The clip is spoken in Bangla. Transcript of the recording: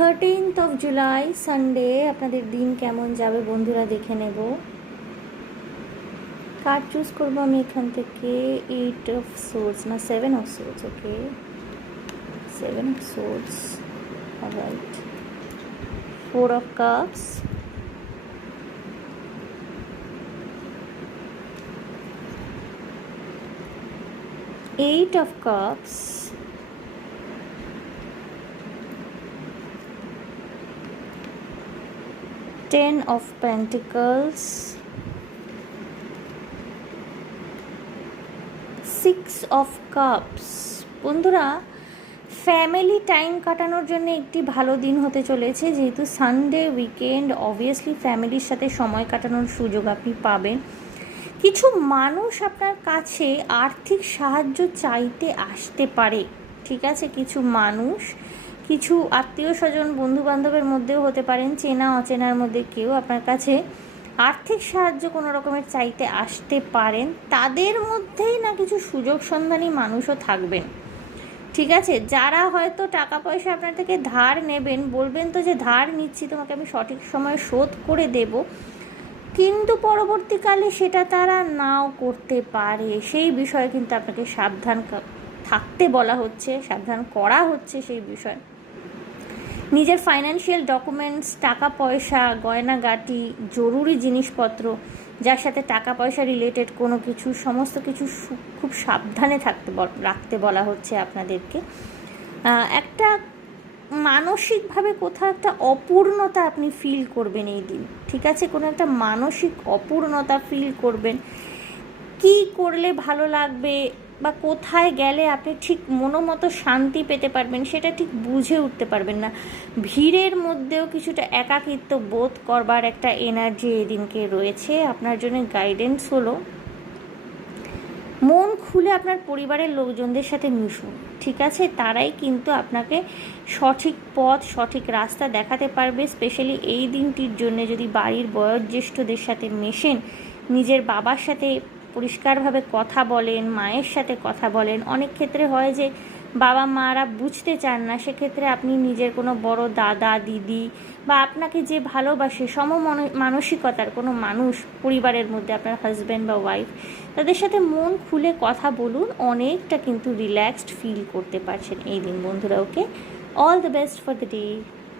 13th জুলাই সানডে আপনাদের দিন কেমন যাবে বন্ধুরা দেখে নেব। কার্ড চুজ করবো আমি এখান থেকে 8 অফ সোর্স না 7 of swords. Okay, 7 of swords, alright. 4 of cups, 8 of cups, 10 of Pentacles, 6 of Cups। বন্ধুরা, ফ্যামিলি টাইম কাটানোর জন্য একটি ভালো দিন হতে চলেছে। যেহেতু সানডে উইকেন্ড, অবভিয়াসলি ফ্যামিলির সাথে সময় কাটানোর সুযোগ আপনি পাবেন। কিছু মানুষ আপনার কাছে আর্থিক সাহায্য চাইতে আসতে পারে, ঠিক আছে? কিছু মানুষ, কিছু আত্মীয় স্বজন, বন্ধুবান্ধবের মধ্যেও হতে পারেন, চেনা অচেনার মধ্যে কেউ আপনার কাছে আর্থিক সাহায্য কোনো রকমের চাইতে আসতে পারেন। তাদের মধ্যেই না কিছু সুযোগ সন্ধানী মানুষও থাকবেন, ঠিক আছে? যারা হয়তো টাকা পয়সা আপনার থেকে ধার নেবেন, বলবেন তো যে ধার নিচ্ছি, তোমাকে আমি সঠিক সময়ে শোধ করে দেব, কিন্তু পরবর্তীকালে সেটা তারা নাও করতে পারে। সেই বিষয়ে কিন্তু আপনাকে সাবধান থাকতে বলা হচ্ছে, সাবধান করা হচ্ছে সেই বিষয়ে। নিজের ফাইন্যান্সিয়াল ডকুমেন্টস, টাকা পয়সা, গয়নাগাটি, জরুরি জিনিসপত্র, যার সাথে টাকা পয়সা রিলেটেড কোনো কিছু, সমস্ত কিছু খুব সাবধানে রাখতে বলা হচ্ছে আপনাদেরকে। একটা মানসিকভাবে কোথাও একটা অপূর্ণতা আপনি ফিল করবেন এই দিন, ঠিক আছে? কোনো একটা মানসিক অপূর্ণতা ফিল করবেন। কি করলে ভালো লাগবে বা কোথায় গেলে আপনি ঠিক মনোমতো শান্তি পেতে পারবেন সেটা ঠিক বুঝে উঠতে পারবেন না। ভিড়ের মধ্যেও কিছুটা একাকিত্ব বোধ করবার একটা এনার্জি এদিনকে রয়েছে। আপনার জন্য গাইডেন্স হলো মন খুলে আপনার পরিবারের লোকজনদের সাথে মিশুন, ঠিক আছে? তারাই কিন্তু আপনাকে সঠিক পথ, সঠিক রাস্তা দেখাতে পারবে। স্পেশালি এই দিনটির জন্য যদি বাড়ির বয়োজ্যেষ্ঠদের সাথে মেশেন, নিজের বাবার সাথে পরিষ্কারভাবে কথা বলেন, মায়ের সাথে কথা বলেন। অনেক ক্ষেত্রে হয় যে বাবা মারা বুঝতে চান না, সেক্ষেত্রে আপনি নিজের কোনো বড় দাদা দিদি বা আপনাকে যে ভালোবাসে, মানসিকতার কোনো মানুষ পরিবারের মধ্যে, আপনার হাজব্যান্ড বা ওয়াইফ, তাদের সাথে মন খুলে কথা বলুন। অনেকটা কিন্তু রিল্যাক্সড ফিল করতে পারছেন এই দিন বন্ধুরা। Okay, all the best for the day.